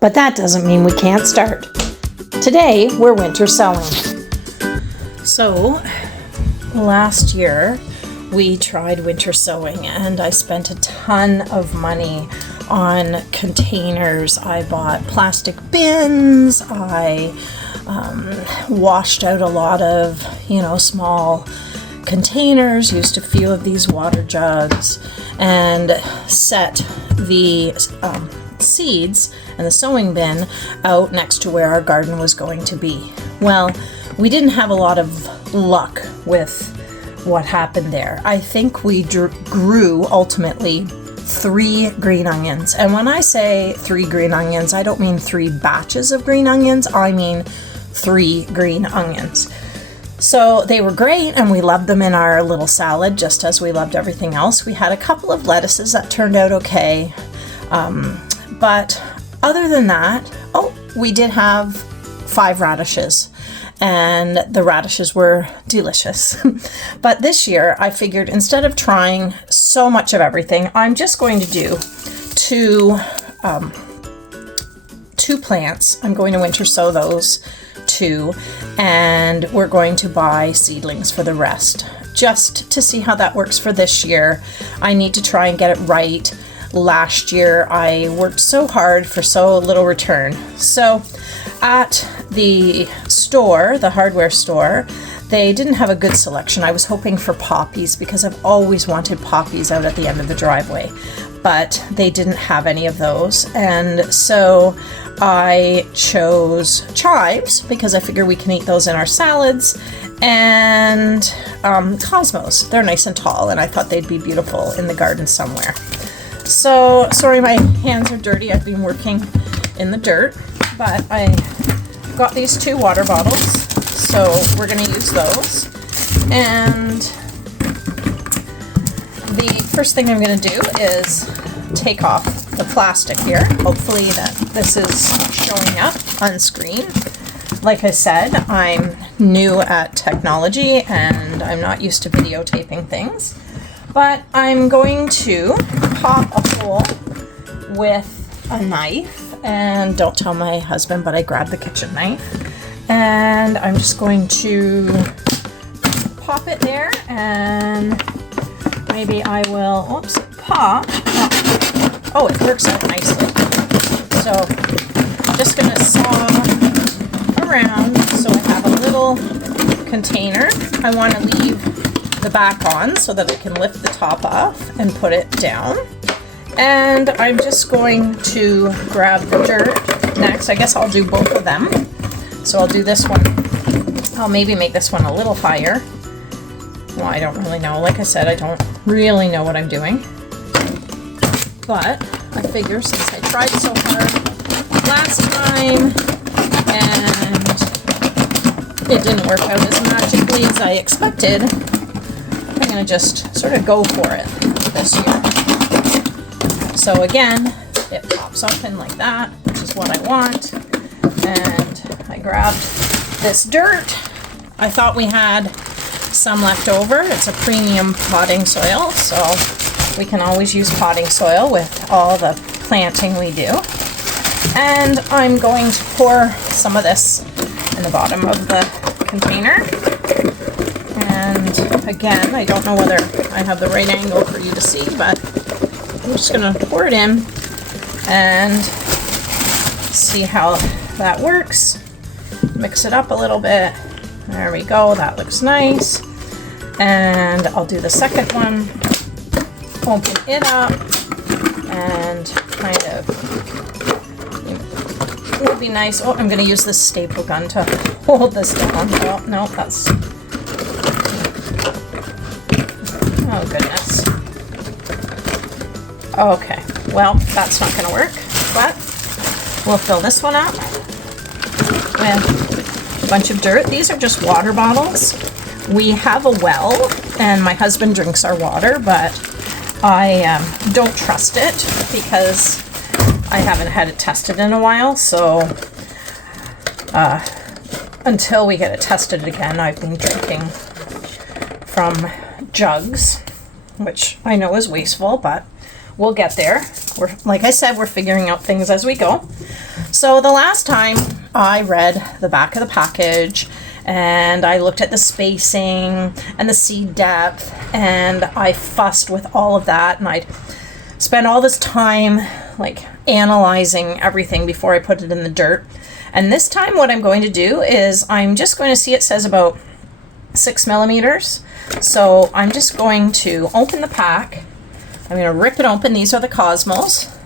But that doesn't mean we can't start. Today, we're winter sowing. So, last year, we tried winter sowing and I spent a ton of money on containers. I bought plastic bins. I washed out a lot of, small containers, used a few of these water jugs, and set the seeds and the sowing bin out next to where our garden was going to be. Well, we didn't have a lot of luck with what happened there. I think we grew ultimately 3 green onions. And when I say 3 green onions, I don't mean 3 batches of green onions. I mean 3 green onions. So they were great and we loved them in our little salad just as we loved everything else. We had a couple of lettuces that turned out okay. But other than that, we did have 5 radishes. And the radishes were delicious. But this year I figured instead of trying so much of everything, I'm just going to do two plants. I'm going to winter sow those 2, and we're going to buy seedlings for the rest, just to see how that works for this year. I need to try and get it right. Last year I worked so hard for so little return. So at the store, the hardware store, they didn't have a good selection. I was hoping for poppies because I've always wanted poppies out at the end of the driveway, but they didn't have any of those. And so I chose chives because I figure we can eat those in our salads, and cosmos. They're nice and tall and I thought they'd be beautiful in the garden somewhere. So, sorry my hands are dirty. I've been working in the dirt, but I got these 2 water bottles, so we're going to use those. And the first thing I'm going to do is take off the plastic here. Hopefully that this is showing up on screen. Like I said, I'm new at technology and I'm not used to videotaping things. But I'm going to pop a hole with a knife, and don't tell my husband, but I grabbed the kitchen knife, and I'm just going to pop it there, and maybe I will, pop. Oh, it works out nicely. So I'm just going to saw around so I have a little container. I want to leave the back on so that I can lift the top off and put it down. And I'm just going to grab the dirt next. I guess I'll do both of them. So I'll do this one. I'll maybe make this one a little higher. Well, I don't really know. Like I said, I don't really know what I'm doing. But I figure since I tried so hard last time and it didn't work out as magically as I expected, I'm going to just sort of go for it this year. So again, it pops open like that, which is what I want. And I grabbed this dirt. I thought we had some left over. It's a premium potting soil, so we can always use potting soil with all the planting we do. And I'm going to pour some of this in the bottom of the container. And again, I don't know whether I have the right angle for you to see, but I'm just going to pour it in and see how that works. Mix it up a little bit. There we go. That looks nice. And I'll do the second one. Open it up and kind of, it would be nice. Oh, I'm going to use this staple gun to hold this down. Oh, no, that's, oh goodness. Okay, well, that's not going to work, but we'll fill this one up with a bunch of dirt. These are just water bottles. We have a well, and my husband drinks our water, but I don't trust it because I haven't had it tested in a while, so until we get it tested again, I've been drinking from jugs, which I know is wasteful, but we'll get there. Like I said, we're figuring out things as we go. So the last time I read the back of the package and I looked at the spacing and the seed depth, and I fussed with all of that, and I'd spent all this time like analyzing everything before I put it in the dirt. And this time what I'm going to do is I'm just going to see, it says about 6 millimeters. So I'm just going to open the pack. I'm going to rip it open. These are the Cosmos.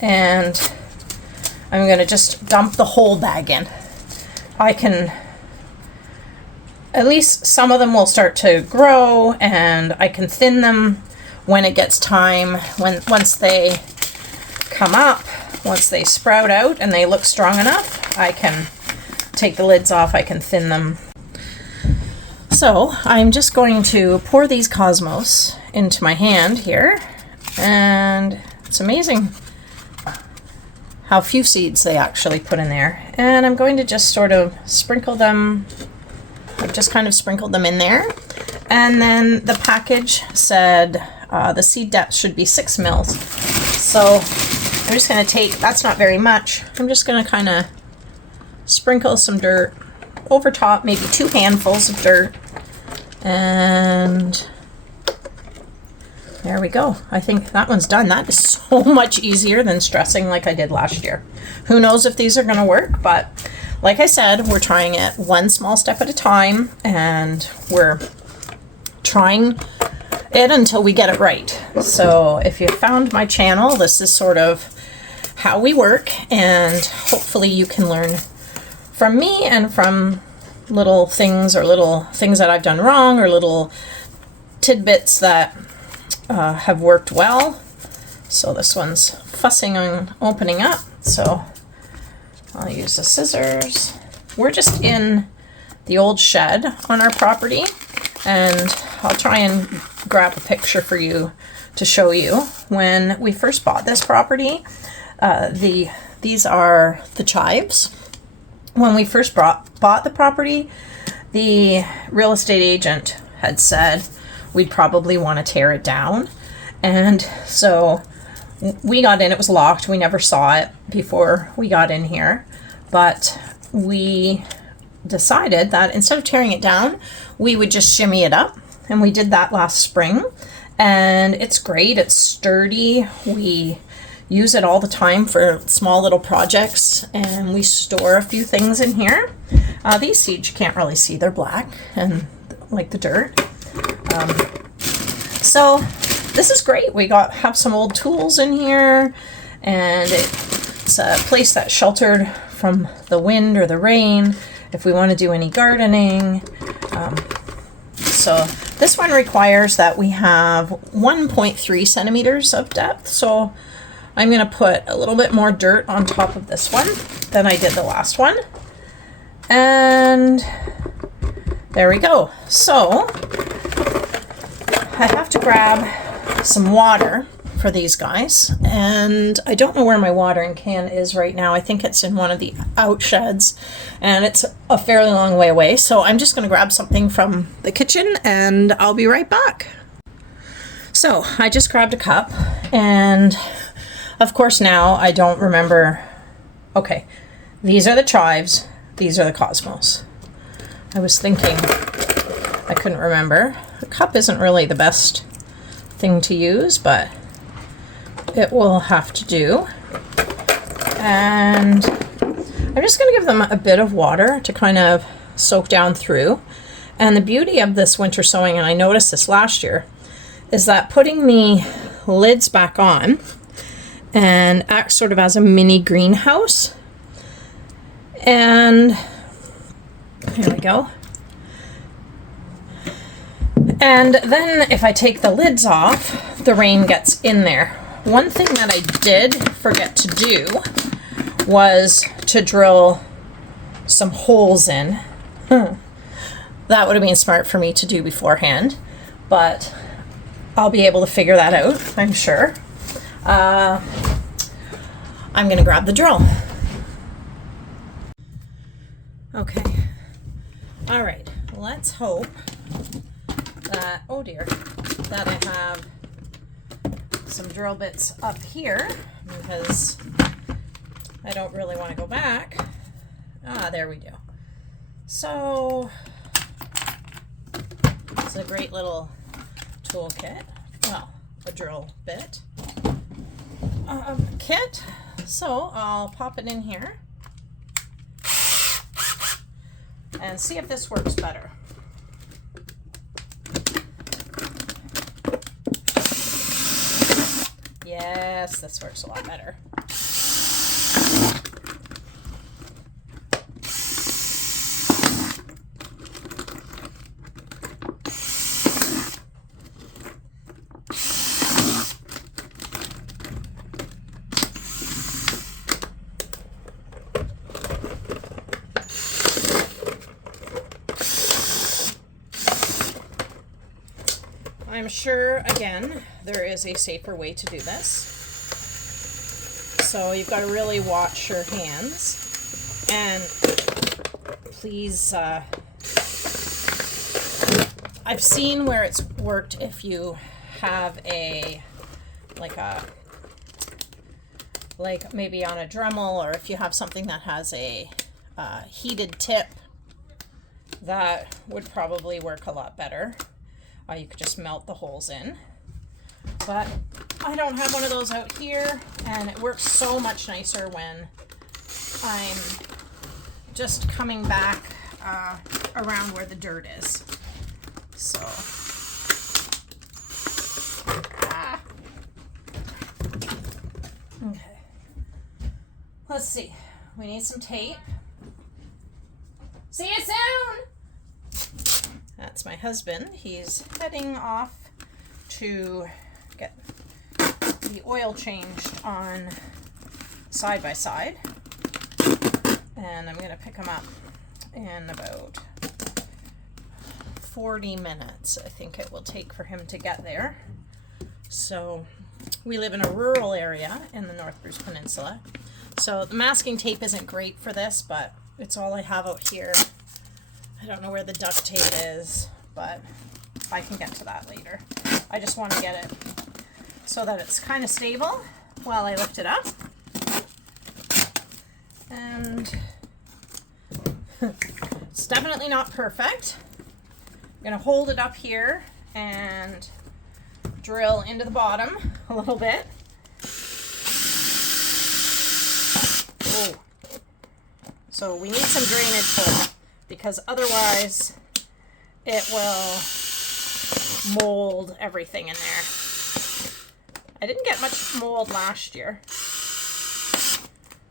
And I'm going to just dump the whole bag in. I can, at least some of them will start to grow, and I can thin them when it gets time, once they come up, once they sprout out and they look strong enough, I can take the lids off, I can thin them. So I'm just going to pour these Cosmos into my hand here, and it's amazing how few seeds they actually put in there. And I'm going to just sort of sprinkle them. I've just kind of sprinkled them in there. And then the package said the seed depth should be 6 mils. So I'm just going to take, that's not very much. I'm just going to kind of sprinkle some dirt over top, maybe 2 handfuls of dirt. And there we go. I think that one's done. That is so much easier than stressing like I did last year. Who knows if these are going to work, but like I said, we're trying it one small step at a time, and we're trying it until we get it right. So if you found my channel, this is sort of how we work, and hopefully you can learn from me and from little things that I've done wrong, or little tidbits that have worked well. So this one's fussing on opening up, so I'll use the scissors. We're just in the old shed on our property, and I'll try and grab a picture for you to show you. When we first bought this property, these are the chives. When we first bought the property, the real estate agent had said we'd probably want to tear it down. And so we got in, it was locked. We never saw it before we got in here. But we decided that instead of tearing it down, we would just shimmy it up. And we did that last spring. And it's great. It's sturdy. We use it all the time for small little projects, and we store a few things in here. These seeds you can't really see, they're black and like the dirt. So this is great. We have some old tools in here, and it's a place that's sheltered from the wind or the rain if we want to do any gardening. So this one requires that we have 1.3 centimeters of depth. So I'm going to put a little bit more dirt on top of this one than I did the last one. And there we go. So I have to grab some water for these guys. And I don't know where my watering can is right now. I think it's in one of the out sheds, and it's a fairly long way away. So I'm just going to grab something from the kitchen, and I'll be right back. So I just grabbed a cup, and of course, now I don't remember. Okay, these are the chives, these are the Cosmos. I was thinking, I couldn't remember. The cup isn't really the best thing to use, but it will have to do. And I'm just going to give them a bit of water to kind of soak down through. And the beauty of this winter sowing, and I noticed this last year, is that putting the lids back on and acts sort of as a mini greenhouse. And here we go. And then if I take the lids off, the rain gets in there. One thing that I did forget to do was to drill some holes in. That would have been smart for me to do beforehand, but I'll be able to figure that out, I'm sure. I'm going to grab the drill. Okay. All right. Let's hope that, oh dear, that I have some drill bits up here because I don't really want to go back. Ah, there we go. So it's a great little toolkit. Well, a drill bit kit. So I'll pop it in here and see if this works better. Yes, this works a lot better. I'm sure, again, there is a safer way to do this. So you've got to really watch your hands. And please, I've seen where it's worked if you have like maybe on a Dremel, or if you have something that has a heated tip, that would probably work a lot better. You could just melt the holes in, but I don't have one of those out here, and it works so much nicer when I'm just coming back around where the dirt is. So, okay, let's see. We need some tape. See you soon! That's my husband. He's heading off to get the oil changed on side by side. And I'm going to pick him up in about 40 minutes. I think it will take for him to get there. So we live in a rural area in the North Bruce Peninsula. So the masking tape isn't great for this, but it's all I have out here. I don't know where the duct tape is, but I can get to that later. I just want to get it so that it's kind of stable while I lift it up. And it's definitely not perfect. I'm going to hold it up here and drill into the bottom a little bit. Oh. So we need some drainage for it, because otherwise it will mold everything in there. I didn't get much mold last year,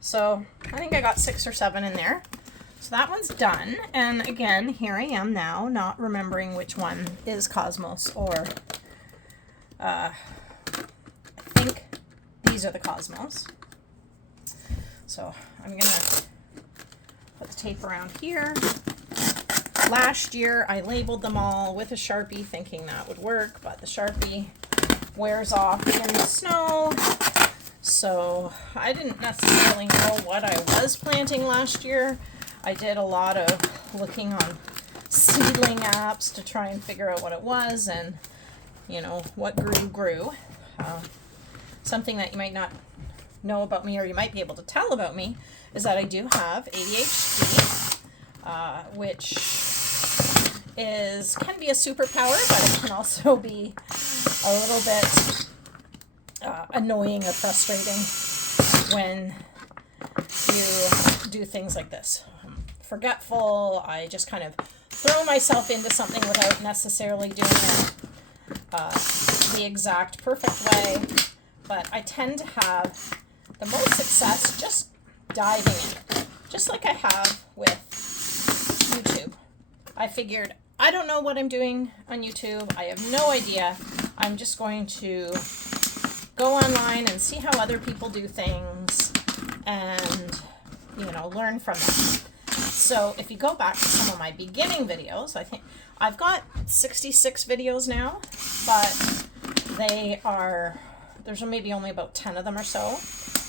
so I think I got 6 or 7 in there. So that one's done, and again, here I am now not remembering which one is Cosmos, or I think these are the Cosmos. So I'm gonna put the tape around here. Last year I labeled them all with a Sharpie thinking that would work, but the Sharpie wears off in the snow, so I didn't necessarily know what I was planting last year. I did a lot of looking on seedling apps to try and figure out what it was, and you know, what grew. Something that you might not know about me, or you might be able to tell about me, is that I do have ADHD, which can be a superpower, but it can also be a little bit annoying or frustrating when you do things like this. I'm forgetful. I just kind of throw myself into something without necessarily doing it the exact perfect way, but I tend to have the most success just diving in, just like I have with YouTube. I figured, I don't know what I'm doing on YouTube. I have no idea. I'm just going to go online and see how other people do things and, you know, learn from them. So if you go back to some of my beginning videos, I think I've got 66 videos now, but there's maybe only about 10 of them or so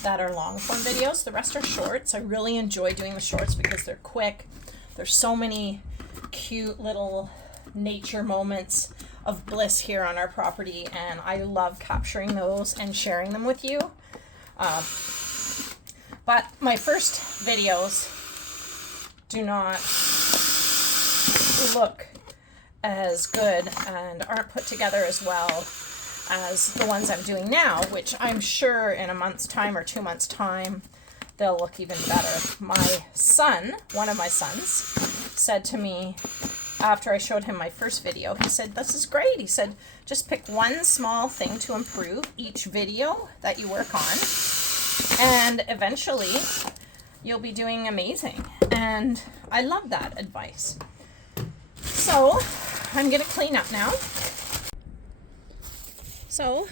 that are long form videos. The rest are shorts. I really enjoy doing the shorts because they're quick. There's so many cute little nature moments of bliss here on our property, and I love capturing those and sharing them with you. But my first videos do not look as good and aren't put together as well as the ones I'm doing now, which I'm sure in a month's time or 2 months' time, they'll look even better. My son, one of my sons, said to me after I showed him my first video, he said, "This is great." He said, "Just pick one small thing to improve each video that you work on, and eventually you'll be doing amazing." And I love that advice. So I'm going to clean up now. So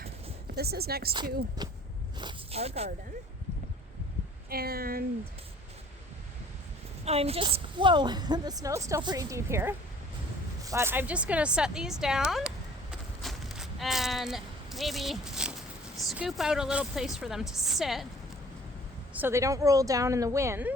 this is next to our garden, and I'm just, whoa, the snow's still pretty deep here, but I'm just going to set these down and maybe scoop out a little place for them to sit so they don't roll down in the wind.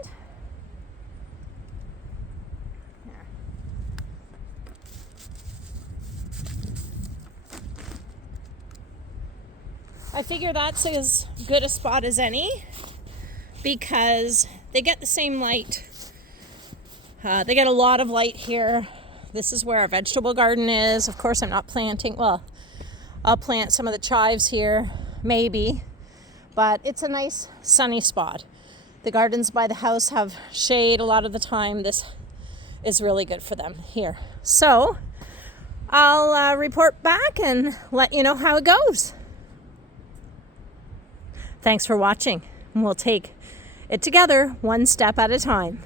I figure that's as good a spot as any because they get the same light. They get a lot of light here. This is where our vegetable garden is. Of course, I'm not planting, well, I'll plant some of the chives here, maybe, but it's a nice sunny spot. The gardens by the house have shade a lot of the time. This is really good for them here. So I'll report back and let you know how it goes. Thanks for watching, and we'll take it together one step at a time.